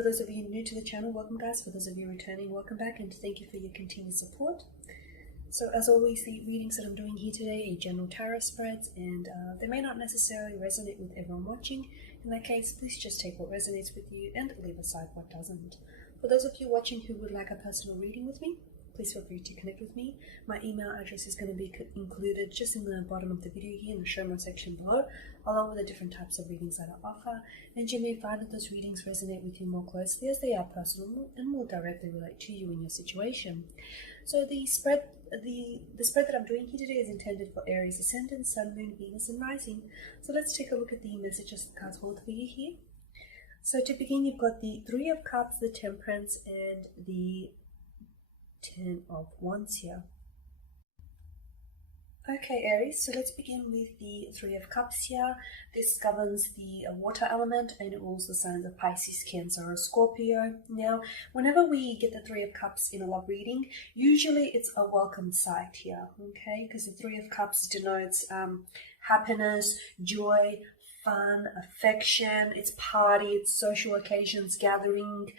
For those of you new to the channel, welcome guys. For those of you returning, welcome back, and thank you for your continued support. So as always, the readings that I'm doing here today are general tarot spreads, and they may not necessarily resonate with everyone watching. In that case, please just take what resonates with you and leave aside what doesn't. For those of you watching who would like a personal reading with me, please feel free to connect with me. My email address is going to be included just in the bottom of the video here in the show more section below, along with the different types of readings that I offer. And you may find that those readings resonate with you more closely as they are personal and will directly relate to you and your situation. So the spread that I'm doing here today is intended for Aries Ascendant, Sun, Moon, Venus, and Rising. So let's take a look at the messages the cards hold for you here. So to begin, you've got the Three of Cups, the Temperance, and the 10 of Wands here. Okay, Aries, so let's begin with the Three of Cups here. This governs the water element and it rules the signs of Pisces, Cancer, or Scorpio. Now, whenever we get the Three of Cups in a love reading, usually it's a welcome sight here, okay? Because the Three of Cups denotes happiness, joy, fun, affection, it's party, it's social occasions, gathering.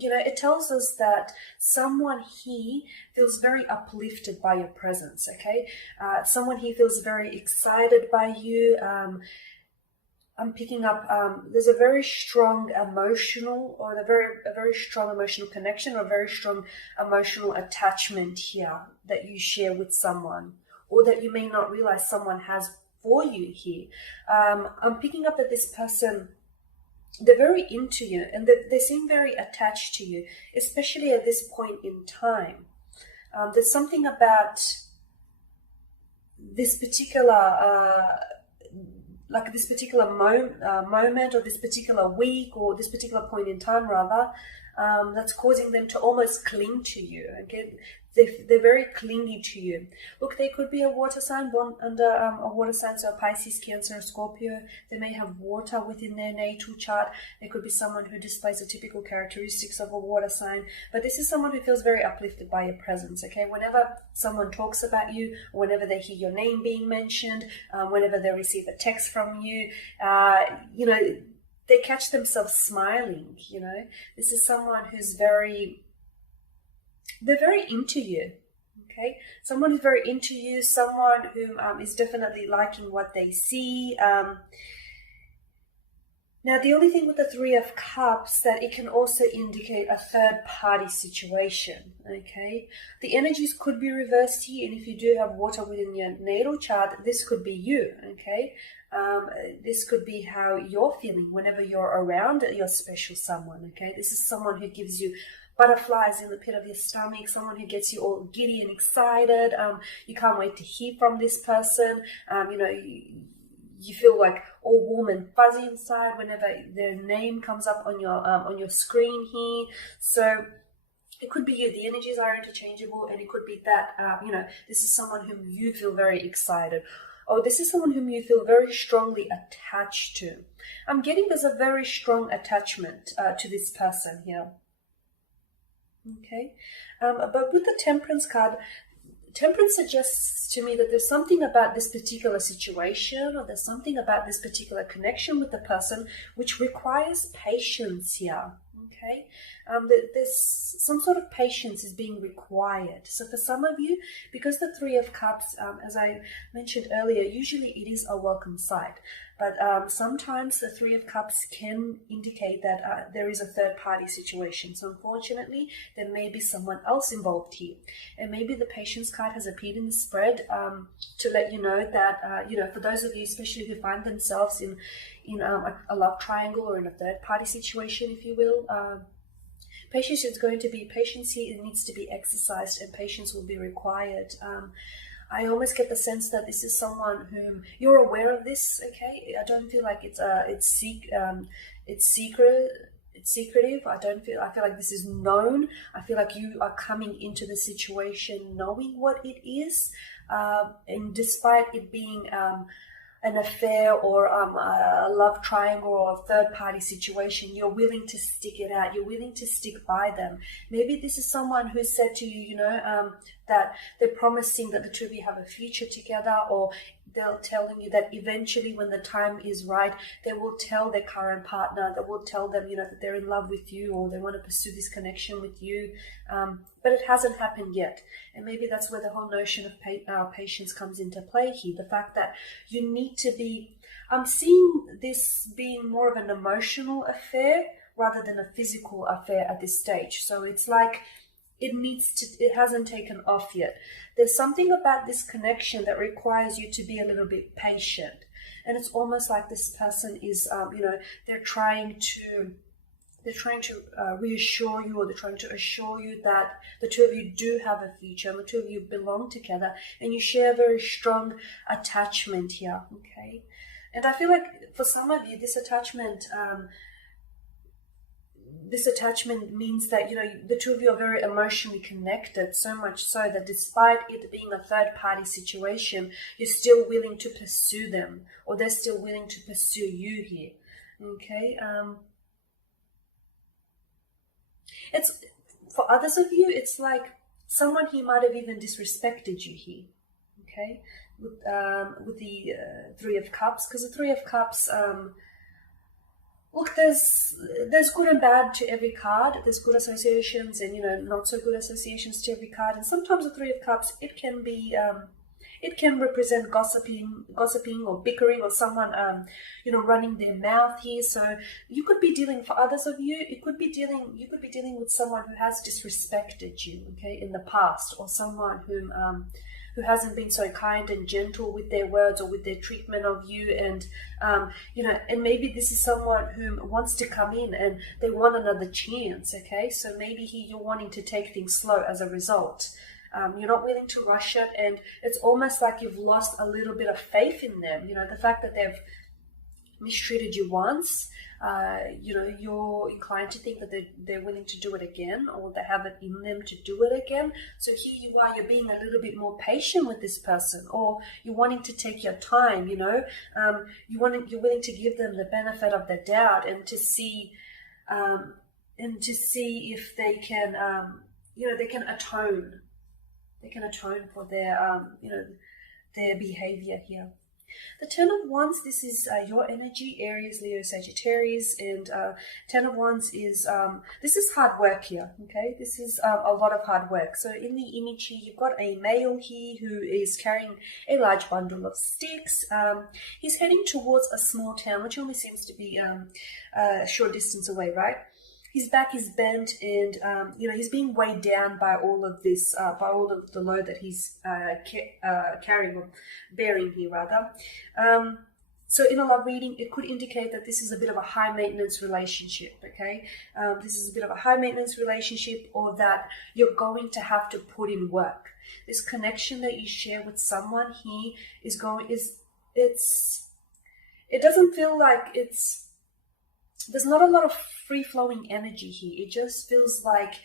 It tells us that someone here feels very uplifted by your presence, okay? Someone here feels very excited by you. I'm picking up, there's a very strong emotional, or a very strong emotional connection, or a very strong emotional attachment here that you share with someone, or that you may not realize someone has for you here. I'm picking up that this person, they're very into you and they seem very attached to you, especially at this point in time. There's something about this particular moment, or this particular week, or this particular point in time rather, that's causing them to almost cling to you. Okay, they're very clingy to you. Look, they could be a water sign, born under a water sign, so Pisces, Cancer, or Scorpio. They may have water within their natal chart. They could be someone who displays the typical characteristics of a water sign, but this is someone who feels very uplifted by your presence. Okay, whenever someone talks about you, or whenever they hear your name being mentioned, whenever they receive a text from you, they catch themselves smiling. This is someone who's they're very into you, okay? Someone who's very into you, someone who is definitely liking what they see. Now, the only thing with the Three of Cups, that it can also indicate a third-party situation, okay? The energies could be reversed here, and if you do have water within your natal chart, this could be you, okay? This could be how you're feeling whenever you're around your special someone, okay? This is someone who gives you butterflies in the pit of your stomach, someone who gets you all giddy and excited. You can't wait to hear from this person. You feel like all warm and fuzzy inside whenever their name comes up on your screen here. So it could be you. The energies are interchangeable, and it could be that this is someone whom you feel very excited. Or this is someone whom you feel very strongly attached to. I'm getting there's a very strong attachment to this person here. Okay, but with the Temperance card, Temperance suggests to me that there's something about this particular situation, or there's something about this particular connection with the person which requires patience here. Okay, there's some sort of patience is being required. So for some of you, because the Three of Cups, as I mentioned earlier, usually it is a welcome sight. But sometimes the Three of Cups can indicate that there is a third-party situation. So unfortunately, there may be someone else involved here. And maybe the Patience card has appeared in the spread to let you know that, for those of you especially who find themselves in a love triangle, or in a third-party situation, if you will, patience is going to be, patience here, it needs to be exercised, and patience will be required. I almost get the sense that this is someone whom you're aware of this, okay? I don't feel like it's secretive. I feel like this is known. I feel like you are coming into the situation knowing what it is, and despite it being an affair, or a love triangle, or a third-party situation, you're willing to stick it out. You're willing to stick by them. Maybe this is someone who said to you, that they're promising that the two of you have a future together, or they're telling you that eventually when the time is right, they will tell their current partner, they will tell them, that they're in love with you or they want to pursue this connection with you. But it hasn't happened yet. And maybe that's where the whole notion of patience comes into play here. The fact that you need to be, I'm seeing this being more of an emotional affair rather than a physical affair at this stage. So it's like, it hasn't taken off yet. There's something about this connection that requires you to be a little bit patient. And it's almost like this person is, they're trying to reassure you, or they're trying to assure you that the two of you do have a future and the two of you belong together and you share a very strong attachment here, okay? And I feel like for some of you, this attachment means that, the two of you are very emotionally connected, so much so that despite it being a third-party situation, you're still willing to pursue them, or they're still willing to pursue you here, okay? It's, for others of you, it's like someone here might have even disrespected you here, okay? With the Three of Cups, because the Three of Cups... look, there's good and bad to every card. There's good associations and, not so good associations to every card. And sometimes the Three of Cups, it can be, it can represent gossiping or bickering, or someone, running their mouth here. So you could be dealing, for others of you, you could be dealing with someone who has disrespected you, okay, in the past, or someone who hasn't been so kind and gentle with their words or with their treatment of you. And, and maybe this is someone who wants to come in and they want another chance, okay? So maybe you're wanting to take things slow as a result. You're not willing to rush it, and it's almost like you've lost a little bit of faith in them. The fact that they've mistreated you once, you're inclined to think that they're willing to do it again, or they have it in them to do it again. So here you are, you're being a little bit more patient with this person, or you're wanting to take your time, you're willing to give them the benefit of the doubt and to see if they can, they can atone. They can atone for their, their behavior here. The Ten of Wands, this is your energy, Aries, Leo, Sagittarius, and Ten of Wands is, this is hard work here, okay? This is a lot of hard work. So in the image here, you've got a male here who is carrying a large bundle of sticks. He's heading towards a small town, which only seems to be a short distance away, right? His back is bent, and he's being weighed down by all of this, by all of the load that he's carrying, or bearing here rather. So in a love reading, it could indicate that this is a bit of a high maintenance relationship, okay? This is a bit of a high maintenance relationship, or that you're going to have to put in work. This connection that you share with someone here it doesn't feel like there's not a lot of free-flowing energy here. It just feels like,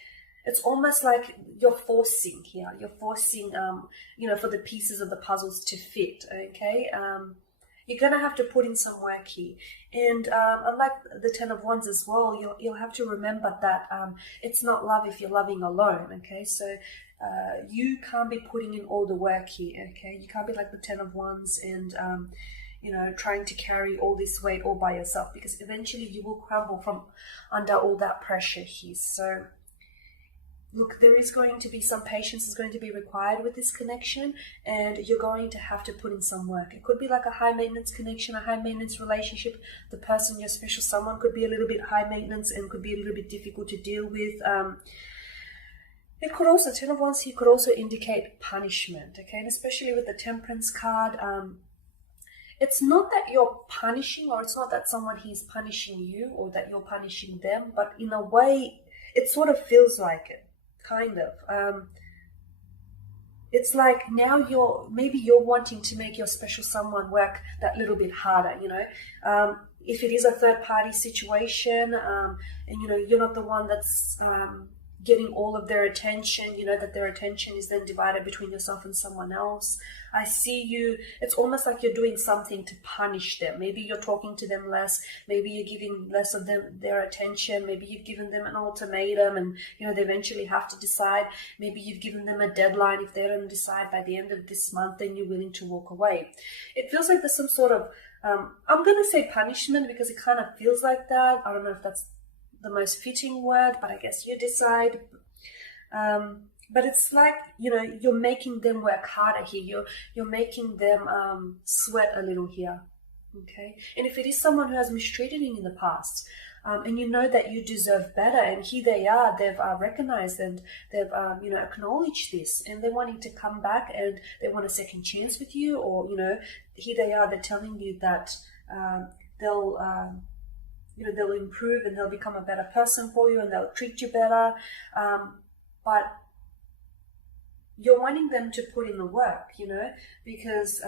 it's almost like you're forcing here. You're forcing, for the pieces of the puzzles to fit, okay? You're going to have to put in some work here. And unlike the Ten of Wands as well, you'll have to remember that it's not love if you're loving alone, okay? So you can't be putting in all the work here, okay? You can't be like the Ten of Wands and... trying to carry all this weight all by yourself, because eventually you will crumble from under all that pressure here. So look, there is going to be some patience is going to be required with this connection, and you're going to have to put in some work. It could be like a high maintenance connection, a high maintenance relationship. The person, your special someone, could be a little bit high maintenance and could be a little bit difficult to deal with. It could also, Ten of Wands here could also indicate punishment, okay? And especially with the Temperance card, it's not that you're punishing, or it's not that someone here is punishing you, or that you're punishing them, but in a way, it sort of feels like it, kind of. It's like now maybe you're wanting to make your special someone work that little bit harder, If it is a third-party situation, and, you're not the one that's getting all of their attention, you know, that their attention is then divided between yourself and someone else. I see you, it's almost like you're doing something to punish them. Maybe you're talking to them less, maybe you're giving less of them their attention, maybe you've given them an ultimatum and, you know, they eventually have to decide. Maybe you've given them a deadline. If they don't decide by the end of this month, then you're willing to walk away. It feels like there's some sort of, I'm going to say punishment because it kind of feels like that. I don't know if that's the most fitting word, but I guess you decide. But it's like, you know, you're making them work harder here. You're making them sweat a little here, okay? And if it is someone who has mistreated you in the past, and you know that you deserve better, and here they are, they've recognized and they've, you know, acknowledged this, and they're wanting to come back and they want a second chance with you, or, you know, here they are, they're telling you that they'll, you know, they'll improve and they'll become a better person for you and they'll treat you better. But you're wanting them to put in the work, you know, because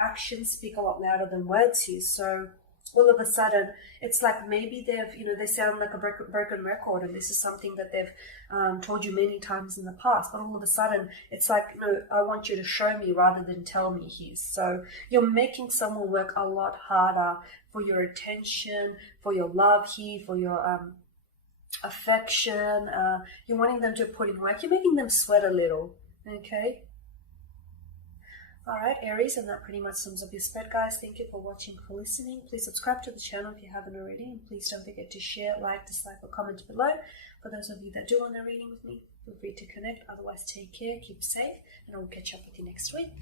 actions speak a lot louder than words here. So all of a sudden, it's like maybe they've, you know, they sound like a broken record, and this is something that they've told you many times in the past, but all of a sudden, it's like, no, I want you to show me rather than tell me here. So you're making someone work a lot harder for your attention, for your love here, for your affection. You're wanting them to put in work. You're making them sweat a little, okay? All right, Aries, and that pretty much sums up your spread, guys. Thank you for watching, for listening. Please subscribe to the channel if you haven't already, and please don't forget to share, like, dislike, or comment below. For those of you that do want a reading with me, feel free to connect. Otherwise, take care, keep safe, and I will catch up with you next week.